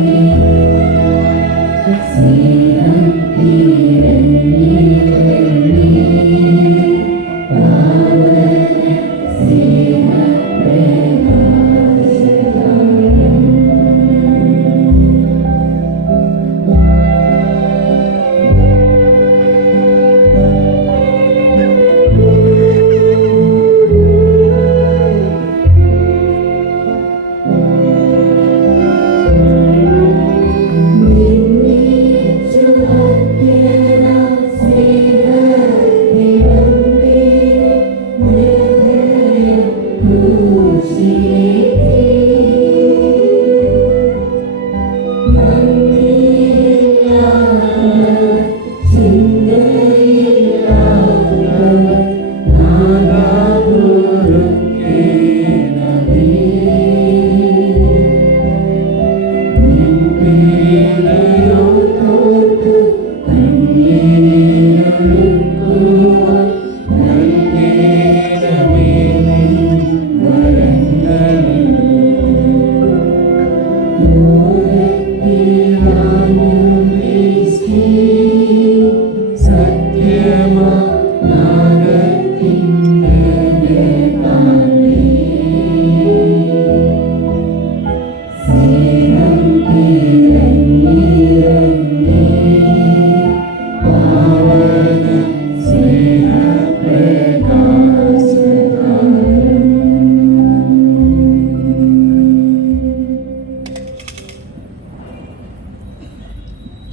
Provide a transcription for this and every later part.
I see.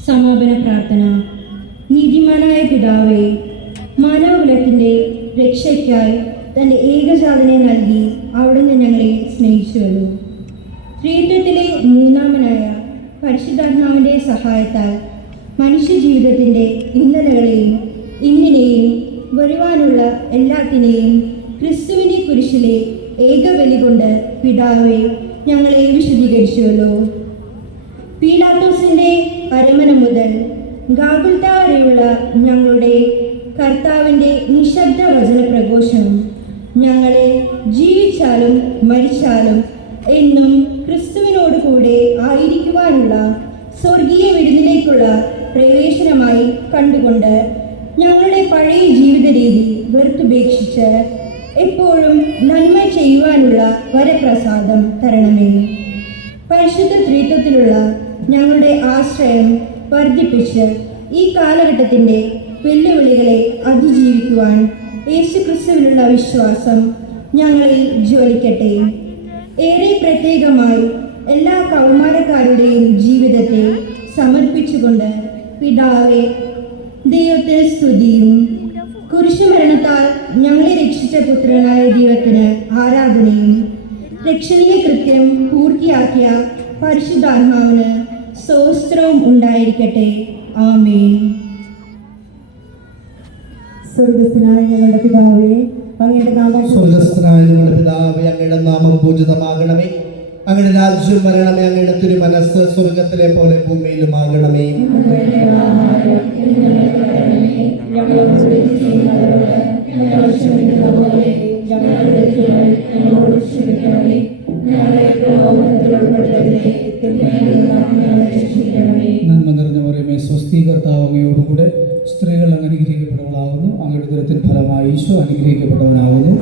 സമാപന പ്രാർത്ഥന. നീതിമാനായ പിതാവേ മാനവകുലത്തിന്റെ രക്ഷയ്ക്കായി തന്റെ ഏകജാതനെ നൽകി അവിടുന്ന് ഞങ്ങളെ സ്നേഹിച്ചുവല്ലോ ത്രിത്വത്തിലെ മൂന്നാമനായ പരിശുദ്ധാത്മാവിന്റെ സഹായത്താൽ മനുഷ്യജീവിതത്തിന്റെ ഇന്നലകളെയും ഇന്നിനെയും വരുവാനുള്ള എല്ലാത്തിനെയും ക്രിസ്തുവിനെ കുരിശിലെ ഏകബലി കൊണ്ട് പിതാവെ ഞങ്ങളെ വിശദീകരിച്ചുവല്ലോ പീലാത്തോസിന്റെ അരമന മുതൽ ഗാഗുൽത്ത വരെയുള്ള ഞങ്ങളുടെ കർത്താവിന്റെ നിശബ്ദ വചന പ്രഘോഷണം ഞങ്ങളെ ജീവിച്ചാലും മരിച്ചാലും എന്നും ക്രിസ്തുവിനോട് കൂടെ ആയിരിക്കുവാനുള്ള സ്വർഗീയ വിരുന്നിലേക്കുള്ള പ്രവേശനമായി കണ്ടുകൊണ്ട് ഞങ്ങളുടെ പഴയ ജീവിത രീതി വെറുത്തുപേക്ഷിച്ച് എപ്പോഴും നന്മ ചെയ്യുവാനുള്ള വരപ്രസാദം തരണമേ. പരിശുദ്ധ ത്രിത്വത്തിലുള്ള ഞങ്ങളുടെ ആശ്രയം വർദ്ധിപ്പിച്ച് ഈ കാലഘട്ടത്തിന്റെ വെല്ലുവിളികളെ അതിജീവിക്കുവാൻ യേശു ക്രിസ്തുവിലുള്ള വിശ്വാസം ഞങ്ങളിൽ ജ്വലിക്കട്ടെ. ഏറെ പ്രത്യേകമായി എല്ലാ കൗമാരക്കാരുടെയും ജീവിതത്തെ സമർപ്പിച്ചുകൊണ്ട് പിതാവെ ദൈവത്തെ സ്തുതിയും. കുരിശുമരണത്താൽ ഞങ്ങളെ രക്ഷിച്ച പുത്രനായ ദൈവത്തിന് ആരാധനയും. രക്ഷണീയ കൃത്യം പൂർത്തിയാക്കിയ പരിശുദ്ധാത്മാവിന് സ്തോത്രവും ഉണ്ടായിരിക്കട്ടെ. ആമേൻ. സ്വർഗസ്ഥനായ ഞങ്ങളുടെ പിതാവേ അങ്ങയുടെ നാമം സ്വർഗസ്ഥനായ ഞങ്ങളുടെ പിതാവേ അങ്ങയുടെ നാമം പൂജിതമാകണമേ. അങ്ങയുടെ രാജ്യം വരണമേ അങ്ങയുടെ തിരുമനസ് സ്വർഗത്തിലെ പോലെ ഭൂമിയിലുമാകണമേ. സ്ത്രീകൾ അനുഗ്രഹിക്കപ്പെട്ടവളാകുന്നു. അങ്ങയുടെ ദുരത്തിൻ ഫലമായി ഈശോ അനുഗ്രഹിക്കപ്പെട്ടവനാകുന്നു.